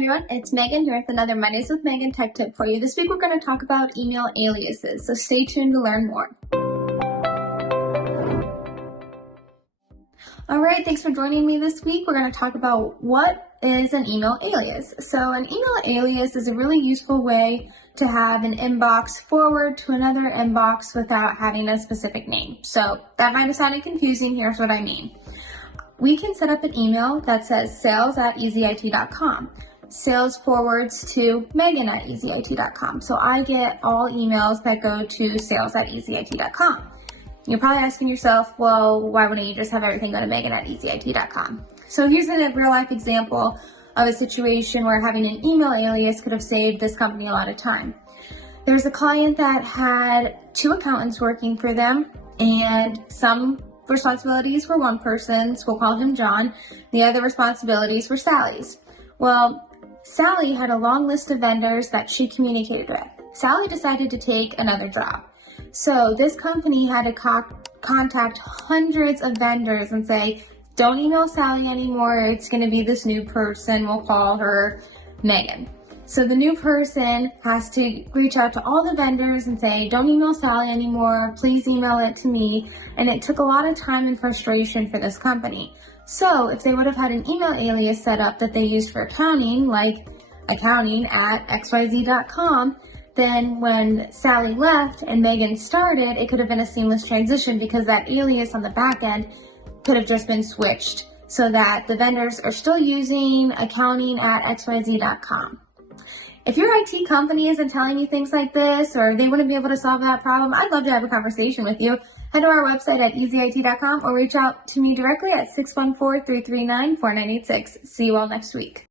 everyone, it's Megan here with another Mondays with Megan tech tip for you. This week we're going to talk about email aliases, so stay tuned to learn more. Alright, thanks for joining me this week. We're going to talk about what is an email alias. So an email alias is a really useful way to have an inbox forward to another inbox without having a specific name. So that might have sounded confusing. Here's what I mean. We can set up an email that says sales@easyit.com. Sales forwards to Megan@easyit.com. So I get all emails that go to sales@easyit.com. You're probably asking yourself, well, why wouldn't you just have everything go to Megan@easyit.com? So here's a real life example of a situation where having an email alias could have saved this company a lot of time. There's a client that had 2 accountants working for them, and some responsibilities were one person's, we'll call him John. The other responsibilities were Sally's. Well, Sally had a long list of vendors that she communicated with. Sally decided to take another job. So this company had to contact hundreds of vendors and say, don't email Sally anymore, it's going to be this new person, we'll call her Megan. So the new person has to reach out to all the vendors and say, don't email Sally anymore, please email it to me. And it took a lot of time and frustration for this company. So if they would have had an email alias set up that they used for accounting, like accounting@xyz.com, then when Sally left and Megan started, it could have been a seamless transition because that alias on the back end could have just been switched so that the vendors are still using accounting@xyz.com. If your IT company isn't telling you things like this, or they wouldn't be able to solve that problem, I'd love to have a conversation with you. Head to our website at easyit.com or reach out to me directly at 614-339-4986. See you all next week.